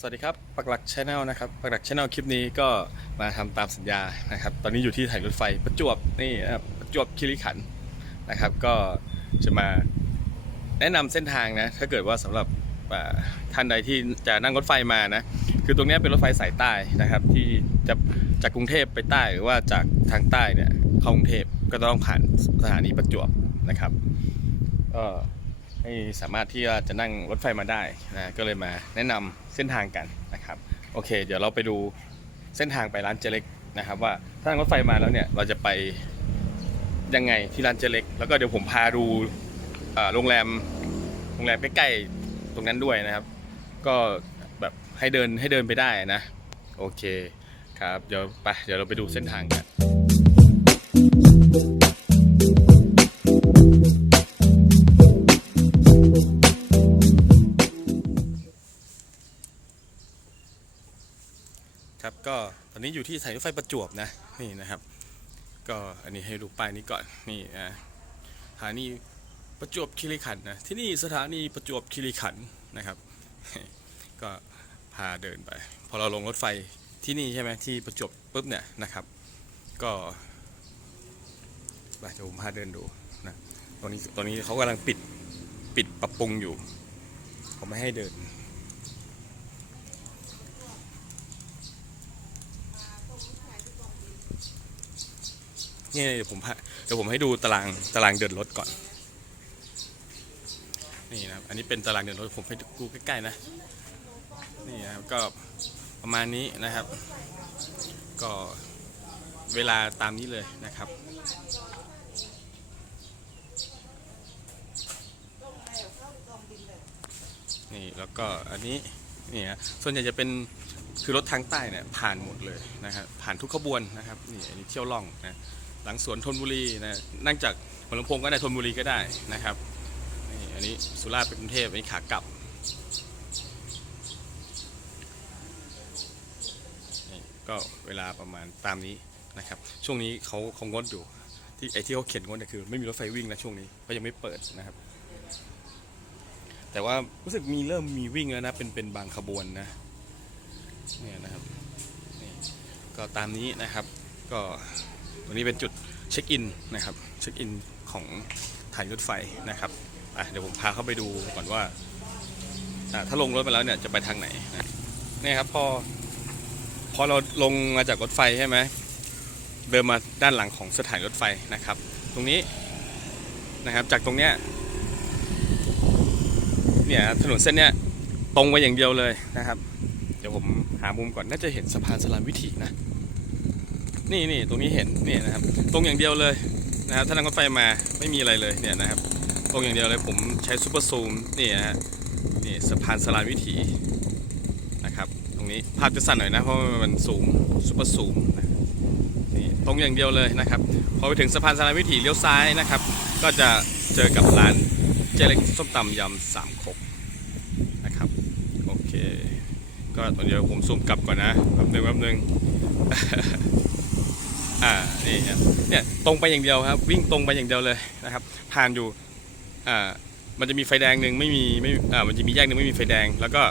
สวัสดีครับปักหลักชาแนลนะครับปักหลักชาแนลคลิปนี้ก็มาทำตามสัญญานะครับ ตอนนี้อยู่ที่สถายรถไฟประจวบนี่นะครับประจวบคีรีขันธ์นะครับ ก็จะมาแนะนำเส้นทางนะถ้าเกิดว่าสำหรับท่านใดที่จะนั่งรถไฟมานะคือตรงนี้เป็นรถไฟสายใต้นะครับ ที่จะจากกรุงเทพไปใต้หรือว่าจากทางใต้เนี่ยเข้ากรุงเทพก็ต้องผ่านสถานีประจวบนะครับก็ให้สามารถที่จะนั่งรถไฟมาได้นะก็เลยมาแนะนำ เส้นทางกันนะครับโอเค เดี๋ยวเราไปดูเส้นทางไปร้านเจเล็กนะครับว่าถ้านั่งรถไฟมาแล้วเนี่ยเราจะไปยังไงที่ร้านเจเล็ก แล้วก็เดี๋ยวผมพาดูอ่าโรงแรมโรงแรมใกล้ๆตรงนั้นด้วยนะครับ ก็แบบให้เดินให้เดินไปได้นะ โอเคครับเดี๋ยวไปเดี๋ยวเราไปดูเส้นทางกัน อนนี้อยู่ที่สานีรถไฟประจวบนะนี่นะครับ ก็อันนี้ให้ดูป้ายนี้ก่อนนี่นะสถานีประจวบคีรีขันธ์นะที่นี่สถานีประจวบคีรีขันธ์นะครับ ก็พาเดินไป พอเราลงรถไฟที่นี่ใช่ไหมที่ประจวบปุ๊บเนี่ยนะครับ ก็ไปเดี๋ยวผมพาเดินดูนะตอนนี้ตอนนี้เขากำลังปิดปิดปรับปรุงอยู่เขาไม่ให้เดิน นี่เดี๋ยวผมเดี๋ยวผมให้ดูตารางตารางเดินรถก่อน นี่นะครับ อันนี้เป็นตารางเดินรถผมให้ดูใกล้ๆนะ นี่นะครับก็ประมาณนี้นะครับ ก็เวลาตามนี้เลยนะครับนี่แล้วก็อันนี้นี่ฮะส่วนใหญ่จะเป็นคือรถทางใต้เนี่ยผ่านหมดเลยนะครับผ่านทุกขบวนนะครับนี่อันนี้เที่ยวล่องนะ หลังสวนธนบุรีนะนั่งจากหัวลำโพงก็ได้ธนบุรีก็ได้นะครับนี่อันนี้สุราษฎร์ไปกรุงเทพอันนี้ขากลับนี่ก็เวลาประมาณตามนี้นะครับ ช่วงนี้เขาเขางดอยู่ที่ไอ้ที่เขาเขียนงดเนี่ยคือ ไม่มีรถไฟวิ่งนะช่วงนี้ก็ยังไม่เปิดนะครับ แต่ว่ารู้สึกมีเริ่มมีวิ่งแล้วนะเป็นเป็นบางขบวนนะเนี่ยนะครับก็ตามนี้นะครับก็ ตรงนี้เป็นจุดเช็คอินนะครับเช็คอินของถ่ายรถไฟนะครับเดี๋ยวผมพาเข้าไปดูก่อนว่า ถ้าลงรถไปแล้วเนี่ยจะไปทางไหนนะเนี่ยครับพอพอเราลงมาจากรถไฟใช่ไหมเดินมาด้านหลังของสถานรถไฟนะครับ ตรงนี้นะครับจากตรงเนี้ยเนี่ยถนนเส้นเนี้ยตรงไปอย่างเดียวเลยนะครับ เดี๋ยวผมหามุมก่อนน่าจะเห็นสะพานสลานวิถีนะ นี่นี่ตรงนี้เห็นนี่นะครับ ตรงอย่างเดียวเลยนะครับถ้านั่งรถไฟมาไม่มีอะไรเลยเนี่ยนะครับ ตรงอย่างเดียวเลยผมใช้ซูเปอร์ซูมนี่นะฮะนี่สะพานสลานวิถีนะครับ ตรงนี้ภาพจะสั่นหน่อยนะเพราะมันสูงซูเปอร์ซูมนี่ตรงอย่างเดียวเลยนะครับพอไปถึงสะพานสลานวิถีเลี้ยวซ้ายนะครับ ก็จะเจอกับร้านเจเล็กส้มตำยำสามคกนะครับโอเค ก็ตอนเดียวผมซูมกลับก่อนนะแป๊บนึงแป๊บนึง อ่านี่ครับเนี่ยตรงไปอย่างเดียวครับ วิ่งตรงไปอย่างเดียวเลยนะครับ ผ่านอยู่อ่ามันจะมีไฟแดงหนึ่งไม่มีไม่อ่ามันจะมีแยกหนึ่งไม่มีไฟแดง แล้วก็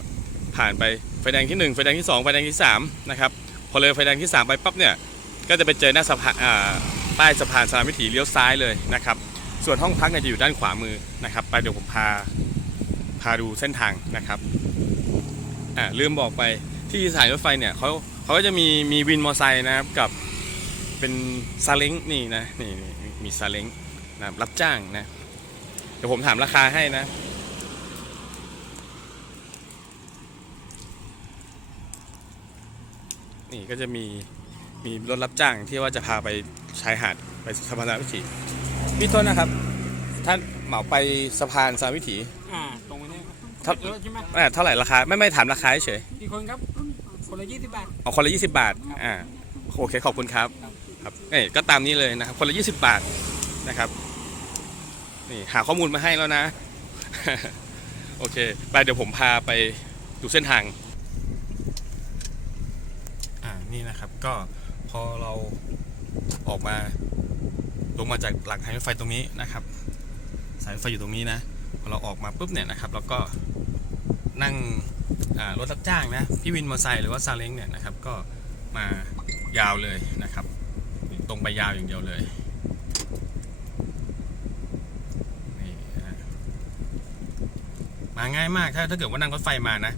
ผ่านไปไฟแดงที่หนึ่งไฟแดงที่สองไฟแดงที่สามนะครับพอเลยไฟแดงที่สามไปปั๊บเนี่ยก็จะไปเจอหน้าสะพานอ่าป้ายสะพานสารวิถีเลี้ยวซ้ายเลยนะครับส่วนห้องพักเนี่ยจะอยู่ด้านขวามือนะครับ ไปเดี๋ยวผมพาพาดูเส้นทางนะครับอ่าลืมบอกไปที่สถานีรถไฟเนี่ยเขาเขาก็จะมีมีวินมอเตอร์ไซค์นะครับกับ เป็นซาเล้งนี่นะนี่นี่มีซาเล้งนะรับจ้างนะ เดี๋ยวผมถามราคาให้นะนี่ก็จะมีมีรถรับจ้างที่ว่าจะพาไปชายหาดไปสะพานสารวิถีพี่ต้นนะครับ ท่านเหมาไปสะพานสารวิถีอ่าตรงนี้เท่าเยอะใช่ไหมอ่าเท่าไหร่ราคาไม่ไม่ถามราคาเฉยกี่คนครับคนละยี่สิบบาทเอาคนละ20บาทอ่าโอเคขอบคุณครับ ครับเอ้ก็ตามนี้เลยนะครับคนละ 20 บาทนะครับนี่หาข้อมูลมาให้แล้วนะ โอเค ไปเดี๋ยวผมพาไปดูเส้นทาง อ่านี่นะครับก็พอเราออกมาลงมาจากหลังทางรถไฟตรงนี้นะครับ สายรถไฟอยู่ตรงนี้นะพอเราออกมาปุ๊บเนี่ยนะครับเราก็นั่งรถรับจ้างนะพี่วินมอเตอร์ไซค์หรือว่าซาเล้งเนี่ยนะครับก็มายาวเลยนะครับ ตรงไปยาวอย่างเดียวเลยนี่นะมาง่ายมากถ้าถ้าเกิดว่านั่งรถไฟมานะ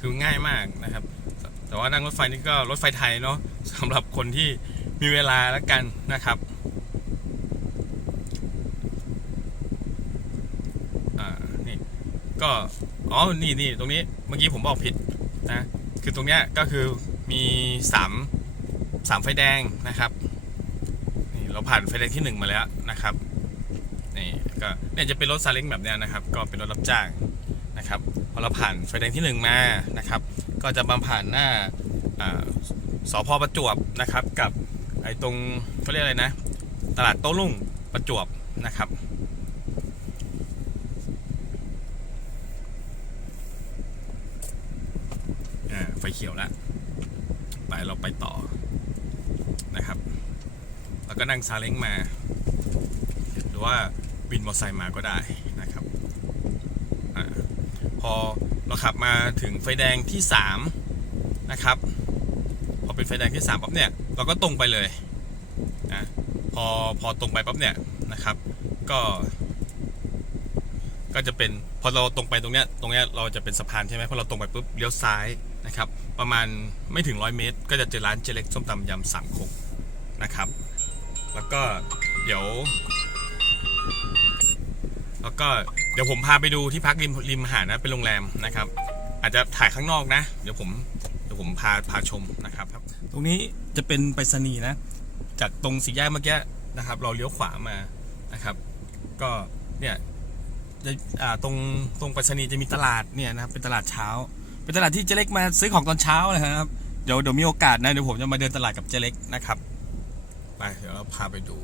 คือง่ายมากนะครับ แต่ว่านั่งรถไฟนี่ก็รถไฟไทยเนาะสำหรับคนที่มีเวลาแล้วกันนะครับอ่านี่ก็อ๋อนี่นี่ตรงนี้เมื่อกี้ผมบอกผิดนะคือตรงเนี้ยก็คือมีสามสามไฟแดงนะครับ เราผ่านไฟแดงที่หนึ่งมาแล้วนะครับนี่ก็เนี่ยจะเป็นรถซาเล้งแบบเนี้ยนะครับ ก็เป็นรถรับจ้างนะครับพอเราผ่านไฟแดงที่หนึ่งมานะครับ ก็จะมาผ่านหน้าอ่าสพประจวบนะครับ กับไอ้ตรงเขาเรียกอะไรนะ ตลาดโต้รุ่งประจวบนะครับ อ่าไฟเขียวแล้ว ไปเราไปต่อนะครับ แล้ว ก็นั่งซาเล้งมา หรือว่าบินมอเตอร์ไซค์มาก็ได้นะครับอพอเราขับมาถึงไฟแดงที่ 3 นะครับ พอเป็นไฟแดงที่3ปั๊บเนี่ยเราก็ตรงไปเลยนะพอพอตรงไปปั๊บเนี่ยนะครับ ก็ ก็จะเป็นพอเราตรงไปตรงเนี้ยตรงเนี้ยเราจะเป็นสะพานใช่ไหมพอเราตรงไปปุ๊บเลี้ยวซ้ายนะครับ ประมาณไม่ถึงร้อยเมตร ก็จะเจอร้านเจเล็กส้มตำยำสามคกนะครับ แล้วก็เดี๋ยว แล้วก็เดี๋ยวผมพาไปดูที่พักริมริมหาดนะเป็นโรงแรมนะครับ อาจจะถ่ายข้างนอกนะ เดี๋ยวผมเดี๋ยวผมพาพาชมนะครับ ตรงนี้จะเป็นไปรษณีย์นะ จากตรงสี่แยกเมื่อกี้นะครับ เราเลี้ยวขวามานะครับ ก็เนี่ยจะอ่าตรงตรงไปรษณีย์จะมีตลาดเนี่ยนะครับเป็นตลาดเช้า เป็นตลาดที่เจเล็กมาซื้อของตอนเช้านะครับ เดี๋ยวเดี๋ยวมีโอกาสนะเดี๋ยวผมจะมาเดินตลาดกับเจเล็กนะครับ ไปเดี๋ยวเราพาไปดู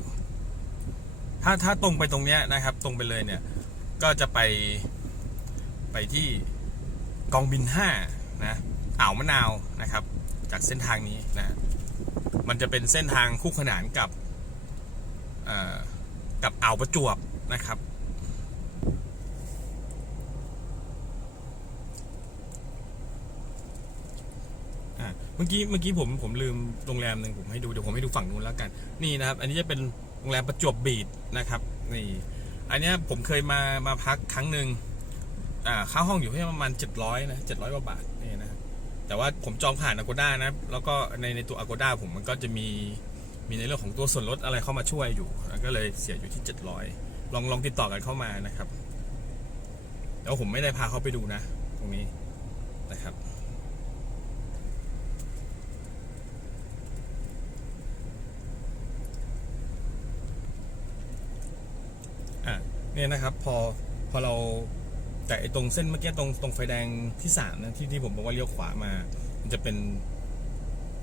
ถ้าถ้าตรงไปตรงเนี้ยนะครับ ตรงไปเลยเนี่ย ก็จะไปไปที่กองบินห้านะอ่าวมะนาวนะครับ จากเส้นทางนี้นะ มันจะเป็นเส้นทางคู่ขนานกับกับอ่าวประจวบนะครับ อะเมื่อกี้เมื่อกี้ผมผมลืมโรงแรมหนึ่งผมให้ดูเดี๋ยวผมให้ดูฝั่งนู้นแล้วกัน นี่นะครับ อันนี้จะเป็นโรงแรมประจวบบีดนะครับนี่อันนี้ผมเคยมามาพักครั้งหนึ่งอ่าค่าห้องอยู่ที่ประมาณ700นะ700กว่าบาทนี่นะแต่ว่าผมจองผ่าน Agoda นะ แล้วก็ในในตัว Agoda ผมมันก็จะมีมีในเรื่องของตัวส่วนลดอะไรเข้ามาช่วยอยู่ ก็เลยเสียอยู่ที่ 700 ลองลองติดต่อกันเข้ามานะครับ แล้วผมไม่ได้พาเขาไปดูนะ ตรงนี้นะครับ อะ เนี่ยนะครับ พอพอเราแต่ไอ้ตรงเส้นเมื่อกี้ตรงตรงไฟแดงที่สามนะที่ที่ผมบอกว่าเลี้ยวขวามา มันจะเป็น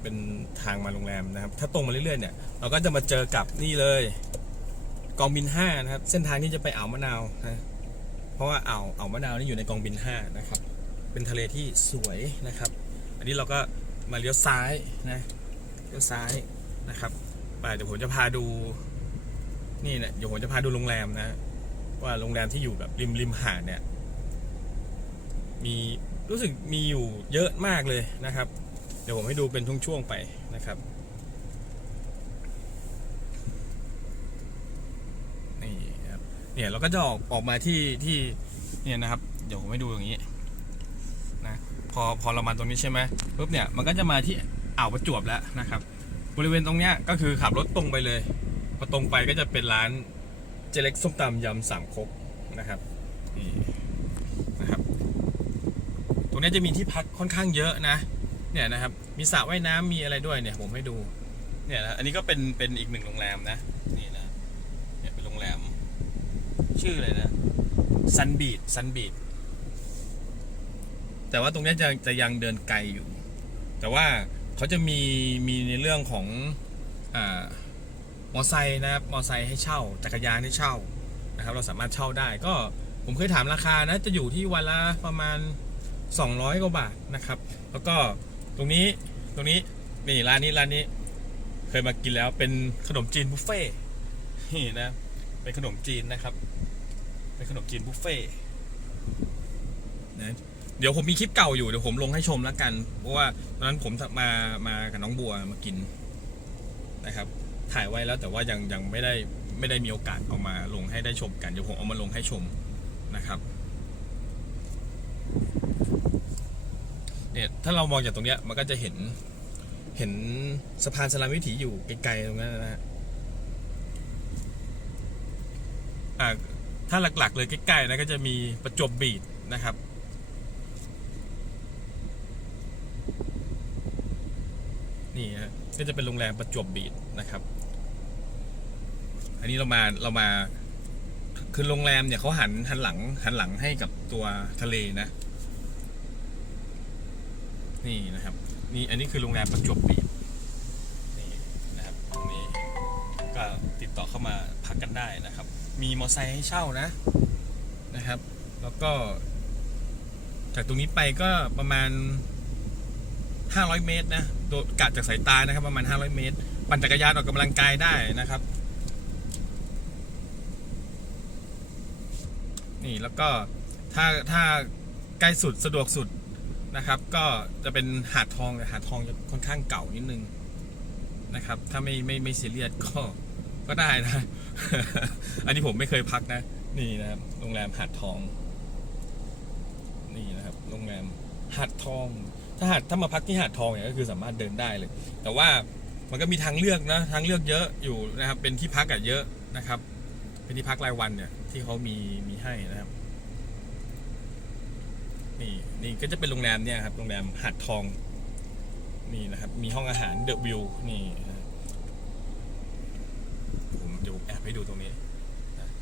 เป็นทางมาโรงแรมนะครับ ถ้าตรงมาเรื่อยๆเนี่ยเราก็จะมาเจอกับนี่เลย กองบินห้านะครับ เส้นทางที่จะไปอ่าวมะนาวนะเพราะว่าอ่าวอ่าวมะนาวนี่อยู่ในกองบินห้านะครับ เป็นทะเลที่สวยนะครับ อันนี้เราก็มาเลี้ยวซ้ายนะเลี้ยวซ้ายนะครับไปเดี๋ยวผมจะพาดูนี่เนี่ยเดี๋ยวผมจะพาดูโรงแรมนะ ว่าโรงแรมที่อยู่แบบริมริมหาดเนี่ย มีรู้สึกมีอยู่เยอะมากเลยนะครับ เดี๋ยวผมให้ดูเป็นช่วงๆไปนะครับนี่ครับเนี่ยเราก็จะออกออกมาที่ที่เนี่ยนะครับ เดี๋ยวผมให้ดูอย่างนี้นะพอพอเรามาตรงนี้ใช่ไหมปุ๊บเนี่ยมันก็จะมาที่อ่าวประจวบแล้วนะครับ บริเวณตรงเนี้ยก็คือขับรถตรงไปเลยพอตรงไปก็จะเป็นร้าน เจเล็กส้มตำยำสามครกนะครับนี่นะครับ ตรงนี้จะมีที่พักค่อนข้างเยอะนะเนี่ยนะครับ มีสระว่ายน้ำมีอะไรด้วยเนี่ยผมให้ดูเนี่ยนะอันนี้ก็เป็นเป็นอีกหนึ่งโรงแรมนะนี่นะเนี่ยเป็นโรงแรม ชื่ออะไรนะซันบีดซันบีดแต่ว่าตรงนี้จะจะยังเดินไกลอยู่ แต่ว่าเขาจะมีมีในเรื่องของอ่า อไซค์นะครับมอไซค์ให้เช่า จักรยานให้เช่านะครับ เราสามารถเช่าได้ก็ผมเคยถามราคานะจะอยู่ที่วันละประมาณ 200กว่าบาทนะครับ แล้วก็ตรงนี้ตรงนี้นี่ร้านนี้ร้านนี้ เคยมากินแล้วเป็นขนมจีนบุฟเฟ่ต์นี่นะเป็นขนมจีนนะครับ เป็นขนมจีนบุฟเฟ่ต์นะเดี๋ยวผมมีคลิปเก่าอยู่เดี๋ยวผมลงให้ชมแล้วกัน เพราะว่าตอนนั้นผมมามากับน้องบัวมากินนะครับ ถ่ายไว้แล้วแต่ว่ายังยังไม่ได้ไม่ได้มีโอกาสเอามาลงให้ได้ชมกันเดี๋ยวผมเอามาลงให้ชมนะครับเนี่ยถ้าเรามองจากตรงเนี้ยมันก็จะเห็นเห็นสะพานสลามวิถีอยู่ไกลๆตรงนั้นนะฮะอ่าถ้าหลักๆเลยใกล้ๆนะก็จะมีประจวบบีดนะครับนี่ฮะก็จะเป็นโรงแรมประจวบบีดนะครับ อันนี้เรามาเรามาคือโรงแรมเนี่ยเขาหันหันหลัง หันหลังให้กับตัวทะเลนะ นี่นะครับ นี่อันนี้คือโรงแรมประจวบบีนี่นะครับตรงนี้ก็ติดต่อเข้ามาพักกันได้นะครับ มีมอเตอร์ไซค์ให้เช่านะนะครับ แล้วก็ จากตรงนี้ไปก็ประมาณ 500 เมตรนะโดกะจากสายตานะครับ ประมาณ 500 เมตร ปั่นจักรยานออกกำลังกายได้นะครับ นี่แล้วก็ถ้าถ้าใกล้สุดสะดวกสุดนะครับ ก็จะเป็นหาดทองแต่หาดทองจะค่อนข้างเก่านิดนึงนะครับ ถ้าไม่ไม่ไม่ซีเรียสก็ก็ได้นะ อันนี้ผมไม่เคยพักนะ นี่นะครับโรงแรมหาดทอง นี่นะครับโรงแรมหาดทอง ถ้าหาดถ้ามาพักที่หาดทองเนี่ยก็คือสามารถเดินได้เลย แต่ว่ามันก็มีทางเลือกนะทางเลือกเยอะอยู่นะครับ เป็นที่พักอะเยอะนะครับ เป็นที่พักรายวันเนี่ยที่เขามีมีให้นะครับ นี่นี่ก็จะเป็นโรงแรมเนี่ยครับโรงแรมหาดทอง นี่นะครับ มีห้องอาหารเดอะวิวนี่ผมเดี๋ยวผมแอบให้ดูตรงนี้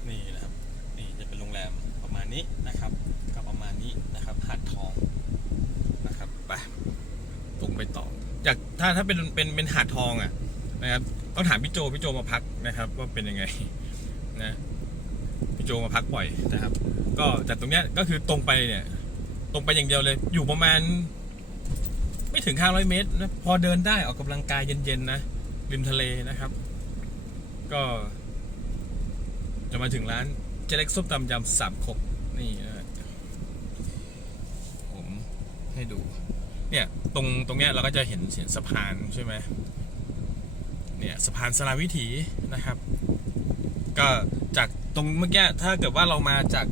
นี่นะครับ นี่จะเป็นโรงแรมประมาณนี้นะครับก็ประมาณนี้นะครับหาดทองนะครับไปตรงไปต่อ จากถ้าถ้าเป็นเป็นเป็นหาดทองอะนะครับต้องถามพี่โจพี่โจมาพักนะครับ ว่าเป็นยังไง นะพี่โจมาพักบ่อยนะครับ ก็จากตรงเนี้ยก็คือตรงไปเนี่ย ตรงไปอย่างเดียวเลย อยู่ประมาณ ไม่ถึง 500 เมตรนะพอเดินได้ออกกำลังกายเย็นๆนะริมทะเลนะครับ ก็ จะมาถึงร้านเจเล็กส้มตำยำสามคกนี่นะผมให้ดู เนี่ยตรงตรงเนี้ยเราก็จะเห็นเสียงสะพานใช่ไหมเนี่ยสะพานสลาวิถีนะครับ ก็จากตรงเมื่อกี้ถ้าเกิดว่าเรามาจาก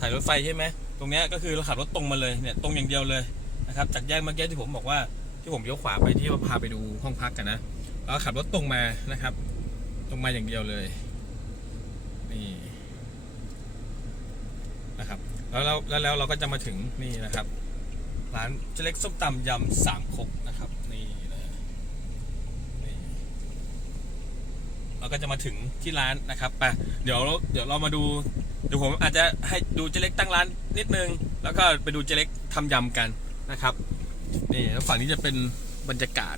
ถ่ายรถไฟใช่ไหมตรงเนี้ยก็คือเราขับรถตรงมาเลยเนี่ยตรงอย่างเดียวเลยนะครับจากแยกเมื่อกี้ที่ผมบอกว่าที่ผมเลี้ยวขวาไปที่ว่าพาไปดูห้องพักกันนะแล้วขับรถตรงมานะครับ ตรงมาอย่างเดียวเลยนี่นะครับแล้วแล้วแล้วเราก็จะมาถึงนี่นะครับร้านเจเล็กส้มตำยำสามคกนะครับ นี่นะนี่ เราก็จะมาถึงที่ร้านนะครับไปเดี๋ยวเดี๋ยวเรามาดูเดี๋ยวผมอาจจะให้ดูเจเล็กตั้งร้านนิดนึง แล้วก็ไปดูเจเล็กทำยำกันนะครับนี่แล้วฝั่งนี้จะเป็นบรรยากาศ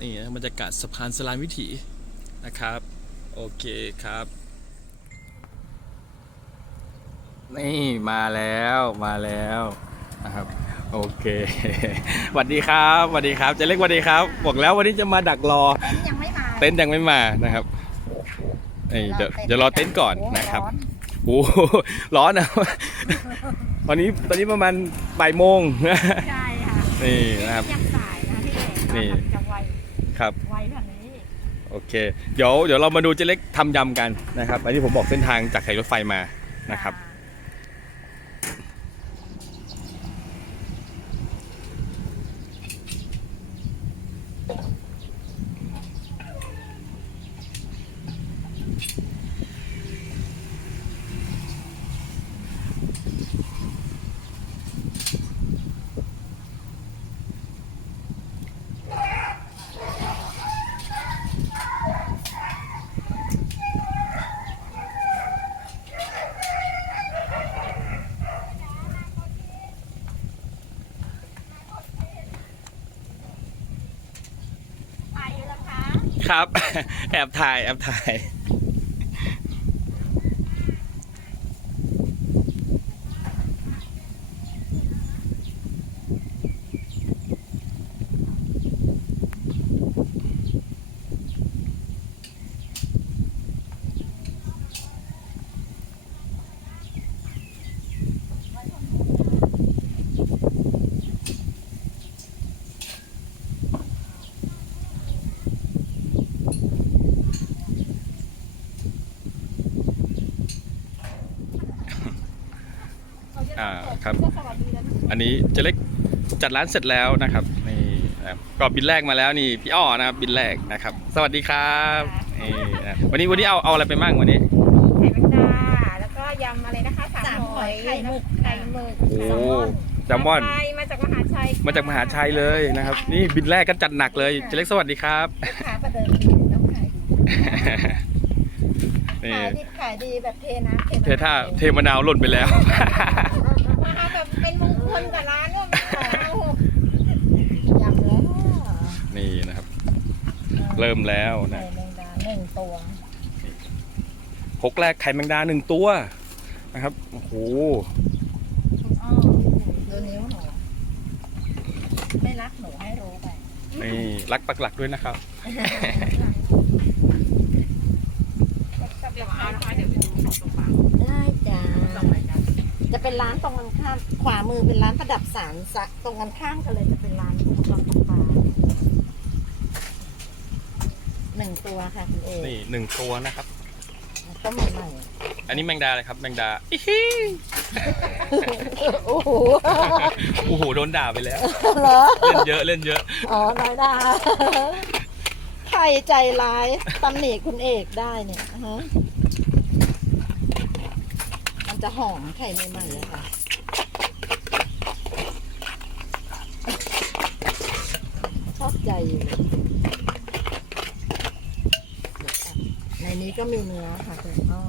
นี่บรรยากาศสะพานสลานวิถีนะครับ โอเคครับ นี่มาแล้วมาแล้วนะครับโอเคสวัสดีครับสวัสดีครับเจเล็กสวัสดีครับ บอกแล้ววันนี้จะมาดักรอยังไม่มา เต็นท์ยังไม่มานะครับนี่เดี๋ยวเดี๋ยวรอเต็นท์ก่อนนะครับโอ้โอ้โหร้อนนะตอนนี้ตอนนี้ประมาณบ่ายโมงร้อนใช่ค่ะนี่นะครับยังสายนะพี่นี่จะไวครับไวแบบนี้โอเค เดี๋ยวเดี๋ยวเรามาดูเจเล็กทำยำกันนะครับ อันนี้ผมบอกเส้นทางจากไข่รถไฟมานะครับ ไปแล้ว ครับ แอบถ่าย แอบถ่าย ครับ อันนี้เจะเล็กจัดร้านเสร็จแล้วนะครับนี่นะครับก็บินแรกมาแล้วนี่พี่อ้อนะครับบินแรกนะครับ สวัสดีครับนี่นะวันนี้วันนี้เอาเอาอะไรไปมั่งวันนี้ ไข่แมงดาแล้วก็ยำอะไรนะคะสามหอยไข่หมึก ไข่หมึกโอ้แซลมอน ไข่มาจากมหาชัยมาจากมหาชัยเลยนะครับ นี่บินแรกก็จัดหนักเลยเจะเล็กสวัสดีครับ ขาประเดิมดีต้องขายดีนี่ขายดีขายดีแบบเทน้ำเทท่าเทมะนาวหล่นไปแล้ว มาแบบเป็นมงคลกับร้านว่ามันของยำแล้ว นี่นะครับ เริ่มแล้วไข่นะแมงดาหนึ่งตัวพกแรกไข่แมงดาหนึ่งตัวนะครับโอ้โหคุณอ้อดูนิ้วหนูไม่รักหนูให้รู้ไปนี่รักปักหลักด้วยนะครับเดี๋ยวเอานะคะเดี๋ยวไปดูของตรงกลางได้จ้าจะเป็นร้านตรงกันข้ามขวามือเป็นร้านประดับสารสะตรงกันข้ามกันเลยจะเป็นร้านอุปกรณ์ตกปลา หนึ่งตัวค่ะคุณเอนี่หนึ่งตัวนะครับ ก็ใหม่ใหม่อันนี้แมงดาอะไรครับ แมงดาอิฮิโอ้โหโอ้โหโดนด่าไปแล้ว เหรอ เล่นเยอะเล่นเยอะ อ๋อน้อยดาใครใจร้ายตำหนิคุณเอกได้เนี่ยฮะมันจะหอมไข่ใหม่ๆเลยค่ะ ชอบใจอยู่เลยในนี้ก็มีเนื้อค่ะคุณอ้อ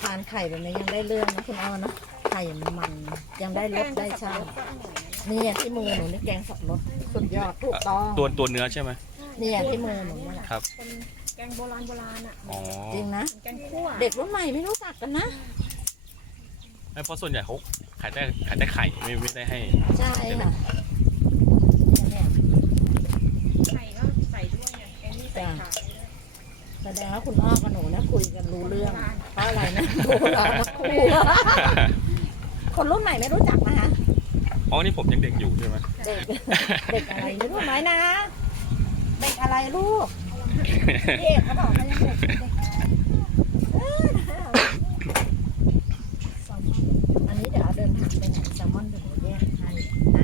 ทานไข่แบบนี้ยังได้เรื่องนะคุณอ้อเนาะไข่มันมันยังได้รสได้ชาติเนี่ยที่มือหนูนี่แกงสับรสสุดยอดถูกต้องตัวตัวเนื้อใช่ไหมเนี่ยที่มือหนูนี่แหละครับแกงโบราณโบราณอะอ๋อจริงนะแกงคั่วเด็กรุ่นใหม่ไม่รู้จักกันนะไม่เพราะส่วนใหญ่เขาขายได้ขายได้ไข่ไม่ไม่ได้ให้ ใช่ค่ะเนี่ย ไข่ก็ใส่ด้วยไงแกงนี่ใส่ขา แสดงว่าคุณอ้อกับหนูนะคุยกันรู้เรื่องเพราะอะไรนะโบราณนะครูคนรุ่นใหม่ไม่รู้จักนะคะอ๋อนี่ผมยังเด็กอยู่ใช่ไหมเด็กเด็กอะไรไม่รู้ไหมนะ เด็กอะไรลูกพี่เอกเขาบอกเขายังเด็กเด็กอะไรเอออันนี้เดี๋ยวเอาเดินทางไปไหนแซลมอนเดี๋ยวหนูแยกให้นะ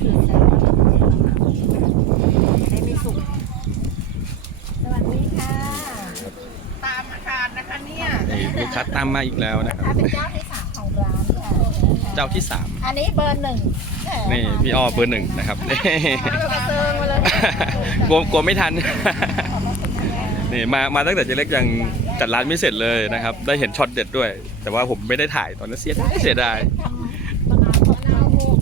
คือแซลมอนเดี๋ยวหนูแยกมาจะได้ไม่สุกสวัสดีค่ะ ตามอาคารนะคะเนี่ย นี่ลูกค้าตา มมาอีกแล้วนะครับถ้าเป็นเจ้าที่สามของร้านค่ะเจ้าที่สามอันนี้เบอร์หนึ่งนี่พี่อ้อเบอร์หนึ่งนะครับนี่เรากระเซิงมาเลยกลัวกลัวไม่ทันนี่มามาตั้งแต่เจ๊เล็กยังจัดร้านไม่เสร็จเลยนะครับ ได้เห็นช็อตเด็ดด้วย แต่ว่าผมไม่ได้ถ่ายตอนนั้นเสียดายเสียดายทำมะนาวมะนาวหก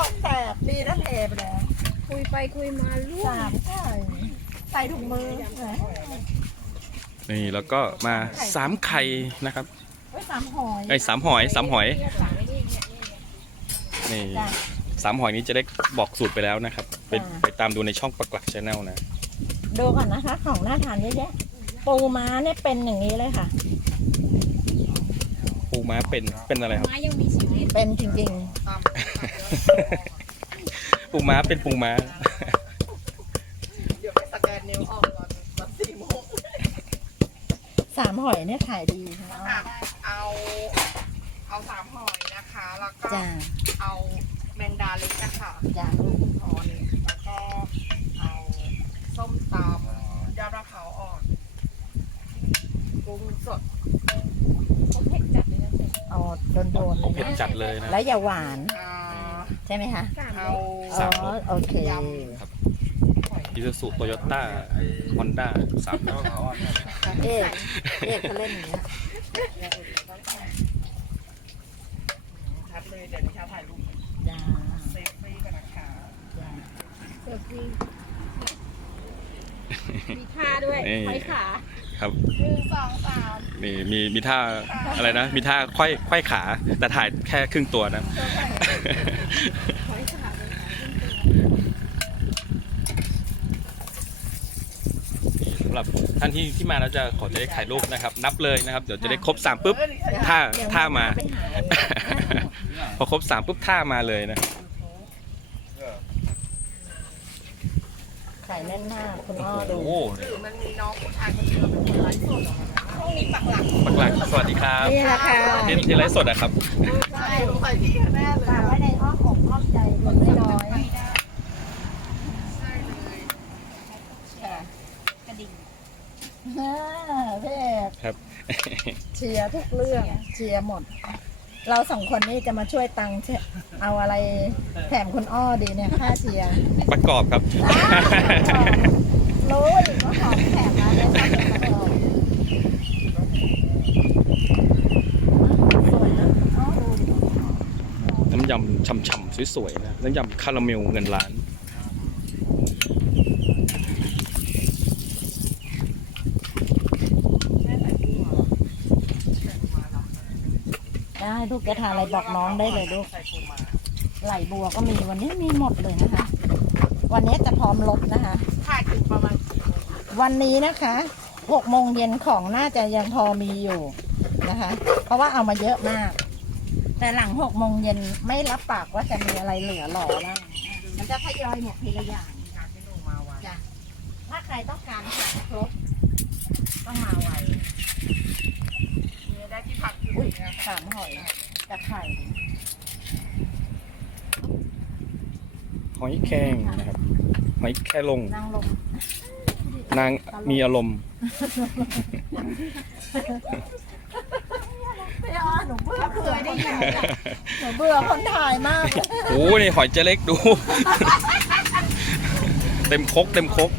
ของแตกดีนั่นเองไปแล้วคุยไปคุยมาลูกสามใช่ใส่ถุงมือแหม นี่แล้วก็มาสามไข่นะครับไว้สามหอยไอ้ยสามหอยสามหอยนี่จ้ะสามหอยนี้เจะเล็กบอกสูตรไปแล้วนะครับ ไปจ้ะไปตามดูในช่องปักหลักชาแนลนะดูก่อนนะคะ ของน่าทานเยอะแยะปูม้าเนี่ยเป็นอย่างนี้เลยค่ะ ปูม้าเป็นเป็นอะไรครับไม้ยังมีชีวิตเป็นจริงปูม้าเป็นปูม้า ๆ สามหอยเนี่ยขายดีค่ะเอา เอาสามหอยนะคะ แล้วก็จ้าเอาแมงดาเล็กนะคะจ้าลูกพอนแล้วก็เอาส้มตำยอดมะพร้าวอ่อนกุ้งสดเผ็ดจัดเลยนะเผ็ดเอาโดนๆเลยเผ็ดนะจัดเลยนะ แล้วอย่าหวาน อ่าใช่ไหมคะเอาสามอ๋อรสโอเค อิซูซุโตโยต้าฮอนด้าสามรสเอกเอกเขาเล่นอย่างเงี้ยชัดเลยเดี๋ยวนิชาถ่ายรูปจ้าเซฟฟี่กันนะคะจ้าเซฟฟี่มีท่าด้วยนี่ไขว้ขาครับหนึ่งสองสามนี่มีมีท่าอะไรนะ มีท่าควายควายขา แต่ถ่ายแค่ครึ่งตัวนะไขว้ขาเลยค่ะ สำ หรับท่านที่ที่มาแล้วจะขอจะได้ถ่ายรูปนะครับ นับเลยนะครับ เดี๋ยวจะได้ครบสามปุ๊บท่าเดี๋ยวท่ามาไปหาเลยพอครบสามปุ๊บท่ามาเลยนะใส่แน่นมากคุณอ้อดูโอ้หรือมันมีน้องผู้ชายคนเดียวเป็นคนไลฟ์สดออกมานี้ปักหลักปักหลักสวัสดีครับนี่แหละค่ะที่ที่ไลฟ์สดอะครับใช่สงสัยพี่แน่เลยฝากไว้ในอ้อมอกอ้อมใจดวงน้อย ใช่เลย ๆค่ะ กระดิ่งฮ่าพี่เอกครับ เชียร์ทุกเรื่องเชียร์หมด เราสองคนนี้จะมาช่วยตังค์เชเอาอะไรแถมคุณอ้อดีเนี่ยค่าเชียร์ประกอบครับ รู้อีกว่าของแถมมาได้ค่าเป็นประกอบสวยนะอ้อดูดิน้ำยำฉ่ำๆสวยๆนะน้ำยำคาราเมลเงินล้าน ได้ลูกจะทานอะไรบอกน้องได้เลยลูกใส่ปูมาไหลบัวก็มีวันนี้มีหมดเลยนะคะ วันนี้จะพร้อมลดนะคะ ถ่ายถึงประมาณกี่โมงวันนี้นะคะหกโมงเย็นของน่าจะยังพอมีอยู่นะคะ เพราะว่าเอามาเยอะมาก แต่หลังหกโมงเย็นไม่รับปากว่าจะมีอะไรเหลือหล่อแล้วมันจะทยอยหมดทีละอย่างงานที่หนูมาไว้จ้ะถ้าใครต้องการทานครบต้องมาไวมี ได้ที่พักอยู่อุ้ยเนี่ยสามหอยกับไข่หอยแครงนะครับหอยแครงนางลมนางมีอารมณ์ไม่เอาหนูเบื่อเบื่อได้ยินหนูเบื่อคนถ่ายมาก โอ้นี่หอยเจเล็กดู เต็มครกเต็มครก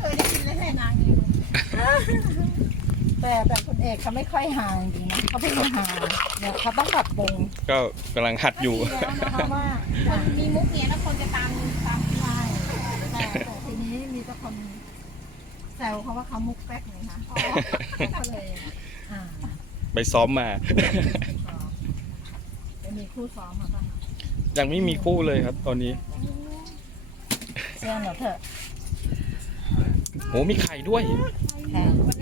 เคยได้ยินแล้วแค่นาง แต่แต่คุณเอกเขาไม่ค่อยหาจริงๆนะเขาเพิ่งมาหาเนี่ยเขาต้องปรับปรุงก็กำลังหัดอยู่เพราะว่าคนมีมุกเนี้ยนะคนจะตามตามใช่แต่แต่ทีนี้มีแต่คนแซวเขาว่าเขามุกแป๊กไงคะก็เลยอ่าไปซ้อมมาจะมีคู่ซ้อมมาป่ะยังไม่มีคู่เลยครับ ตอนนี้เชื่อหนูเถอะโอ้มีไข่ด้วยค่ะวั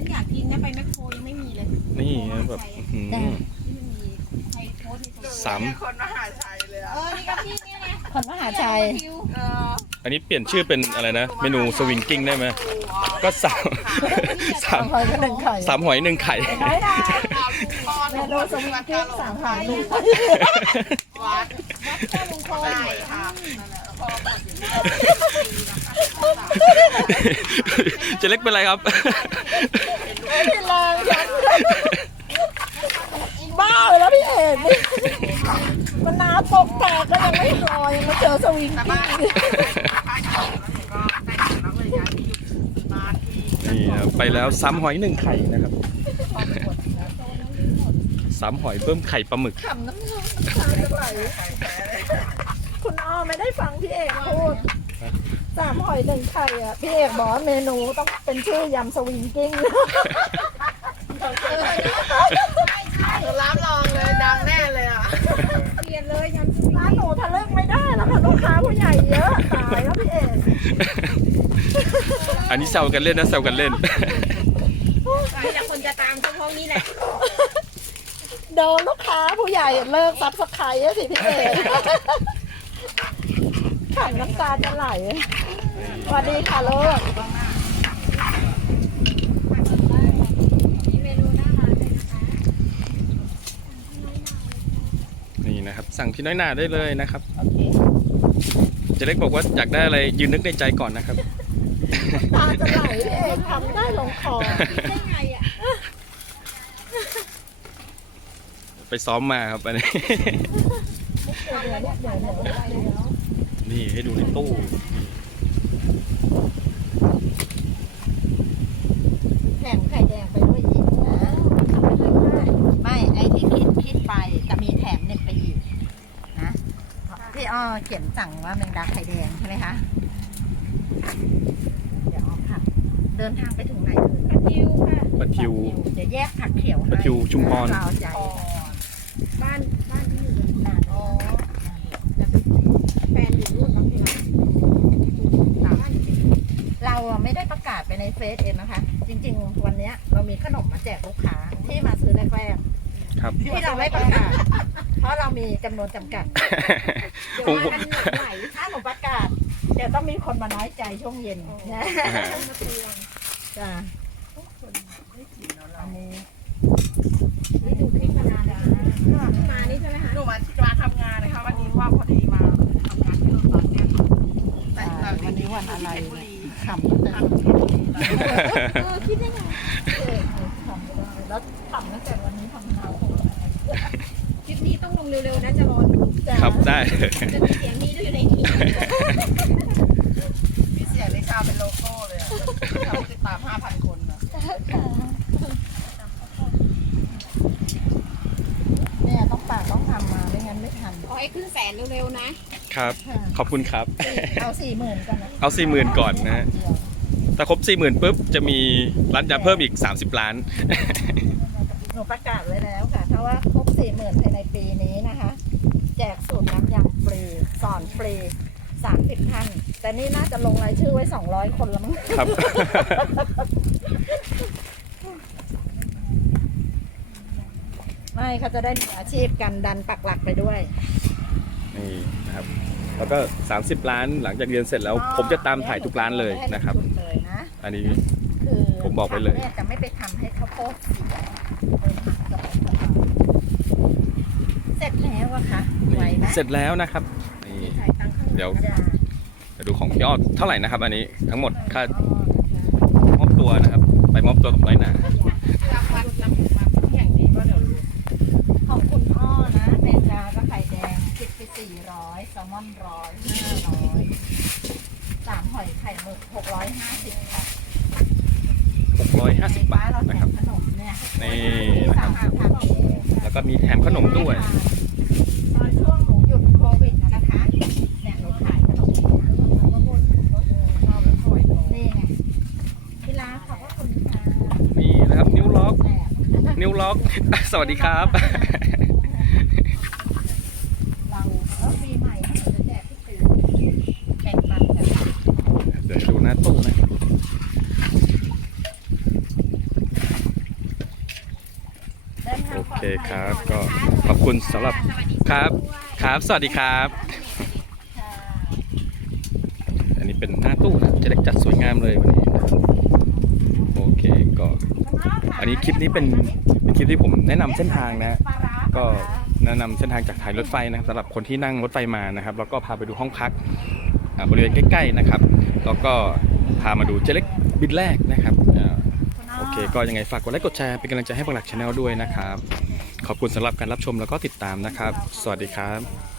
ไปแมคโครยังไม่มีเลยนี่แบบอื้อหือไม่มีใครโพสต์ในโซเชียลสามคนมหาชัยเลยอะเออนี่ก็พี่เนี่ยไงคนมหาชัยเอออันนี้เปลี่ยนชื่อเป็นอะไรนะ เมนูสวิงกิ้งได้ไหมก็สามสามคอยก็หนึ่งไข่สามหอยหนึ่งไข่น้อยนะพ่อเมนูสวิงกิ้งสามหางลูกวัดวัดแค่ลุงพลใช่ค่ะนั่นแหละพ่อบอกอยู่ที่เจเล็กเป็นไรครับไม่มีแรงฉันบ้าเลยแล้วพี่เอกนี่มันน้ำตกแตกก็ยังไม่ลอยยังมาเจอสวิงแต่กิ้บ้านงข้าเขียวแล้วหนูก็แต่งงานแล้วเลยย้ายที่อยู่บ้านที่นี่นะครับไปแล้วสามหอยหนึ่งไข่นะครับสามหอยเพิ่มไข่ปลาหมึกขำน้ำน้ำตาจะไหลคุณอ้อไม่ได้ฟังพี่เอกพูด สามหอยหนึ่งไข่อะพี่เอกบอกว่าเมนูต้องเป็นชื่อยำสวิงกิ้งรับรองเลยดังแน่เลยอะเปลี่ยนเลยยำร้านหนูทะลึ่งไม่ได้แล้วค่ะลูกค้าผู้ใหญ่เยอะตายแล้วพี่เอกอันนี้แซวกันเล่นนะแซวกันเล่นแต่คนจะตามก็พวกนี้แหละโดนลูกค้าผู้ใหญ่เลิกซับสไครต์อะสิพี่เอก ขันน้ำตาจะไหลสวัสดีค่ะลูกนี่นะครับ สั่งที่น้อยหนาได้เลยนะครับโอเคเจเล็กบอกว่าอยากได้อะไรยืนนึกในใจก่อนนะครับ ตาจะไหลพี่เอกทำได้ลงคอได้ไงอะ ไปซ้อมมาครับอันนี้ เดี๋ยวเดี๋ยวเดี๋ยวเดี๋ยวเดี๋ยว นี่ให้ดูในตู้แถมไข่แดงไปด้วยอีกนะไม่ ไอ้ที่คิดคิดไปจะมีแถมหนึ่งไปอีกนะพี่อ้อเขียนสั่งว่าแมงดาไข่แดงใช่ไหมคะ เดี๋ยวเอาผักเดินทางไปถึงไหนเอ่ยคิวค่ะ ปลาทิว เดี๋ยวแยกผักเขียวให้ปลาทิวชุมพร เราใจ บ้านบ้านที่อยู่ นาน อ๋อแฟนอยู่นู่นบางทีนะบ้าน เรา อะไม่ได้ประกาศไปในเฟซเองนะคะ จริง ๆ วันเนี้ยเรามีขนมมาแจกลูกค้าที่มาซื้อแรกครับ ๆที่เราไม่ประกาศ เพราะเรามีจำนวนจำกัดเดี๋ยวผมมากันหนึ่งไหลถ้าหนูประกาศเดี๋ยวต้องมีคนมาน้อยใจช่วงเย็นนะจ้ะอันนี้นี่ดูคลิปมานานแล้วมานี่ใช่ไหมคะหนูมามาทำงานนะคะวันนี้ว่างพอดีมาทำงานที่โรงพยาบาลเนี่ยค่ะแต่แต่วันนี้วันอะไรเพชบุรี ขำตั้งแต่ทำที่เพชรบุรีเออคิดได้ไงเออขำไม่ได้แล้วขำตั้งแต่วันนี้ทำงานคลิปนี้ต้องลงเร็วๆนะจะรอดูครับได้ จะมีเสียงนี้ด้วยอยู่ในนี้ มีเสียงในชาวเป็นโลโก้เลยอะชาวติดตาม 5,000 คนนะ เนี่ยต้องปากต้องทำมาไม่งั้นไม่ทัน ขอ ให้ขึ้นแสนเร็วๆนะ ครับ ขอบคุณครับ เอาสี่หมื่นกันนะเอา40,000ก่อนนะฮะถ้าครบ40,000ปุ๊บจะมีร้านยาเพิ่มอีก 30 ล้าน หนูประกาศไว้แล้วค่ะ ถ้าว่าครบสี่หมื่นภายในปีนี้นะคะ แจกสูตรน้ำยำฟรีสอนฟรีสามสิบท่าน แต่นี่น่าจะลงรายชื่อไว้สองร้อยคนแล้วมั้ง ครับ ไม่เขาจะได้มีอาชีพกันดันปักหลักไปด้วย นี่นะครับ แล้วก็ 30 ล้านหลังจากเรียนเสร็จแล้ว ผมจะตามถ่ายทุกร้านเลยนะครับ เลยนะอันนี้ คือผมบอกไว้เลย นี่จะไม่ไปทำให้ข้าวโพดเสียเดินทางสบายๆเสร็จแล้วอะคะไหวไหมเสร็จแล้วนะครับนี่ จ่ายตังค์ข้างหลังเดี๋ยว ก็ได้ไปดูของพี่อ้อเท่าไหร่นะครับ อันนี้ทั้งหมดค่ามอบตัวนะครับ ไปมอบตัวกับน้อยหนา รางวัลนำมาแข่งนี้ก็เดี๋ยวรู้ขอบคุณอ้อนะแมงดาก็ไข่แดง คิดไปสี่ร้อยแซลมอนร้อยห้าร้อยสามหอยไข่หมึกหกร้อยห้าสิบค่ะ650 บาทเราแถนะครับมขนมเนี่ยนี่ที่นะคสารับมารถทำเองแล้วก็มีแถมขนมด้วย ตอนช่วงหนูหยุดโควิดนะนะคะเนี่ยหนูขายขนมนี่ไงพี่ลาขอบพระคุณค่ะนี่นะครับ นิ้วล็อกแหม่นิ้วล็อก สวัสดีครับ เราแล้วปีใหม่ให้หนูจะแจกที่ตื่นแบ่งปันกัน เดี๋ยวดูหน้าตู้นะ ดินทาง โอ ปลด เค ภัย ครับ ก่ ก็ อนนะคะ ขอบคุณสำหรับครับครับ สวัสดีครับ อันนี้เป็นหน้าตู้นะเจะเล็กจัดสวยงามเลยวันนี้โอเคก็อันนี้คลิปนี้เป็นเป็นคลิปที่ผมแนะนำเส้นทางนะ ก็แนะนำเส้นทางจากถ่ายรถไฟนะครับสำหรับคนที่นั่งรถไฟมานะครับ แล้วก็พาไปดูห้องพักบริเวณใกล้ๆนะครับ แล้วก็พามาดูเจเล็กบินแรกนะครับโอเค ก็ยังไงฝากกดไลค์กดแชร์เป็นกำลังใจให้บังหลักชาแนลด้วยนะครับ ขอบคุณสำหรับการรับชมแล้วก็ติดตามนะครับ สวัสดีครับ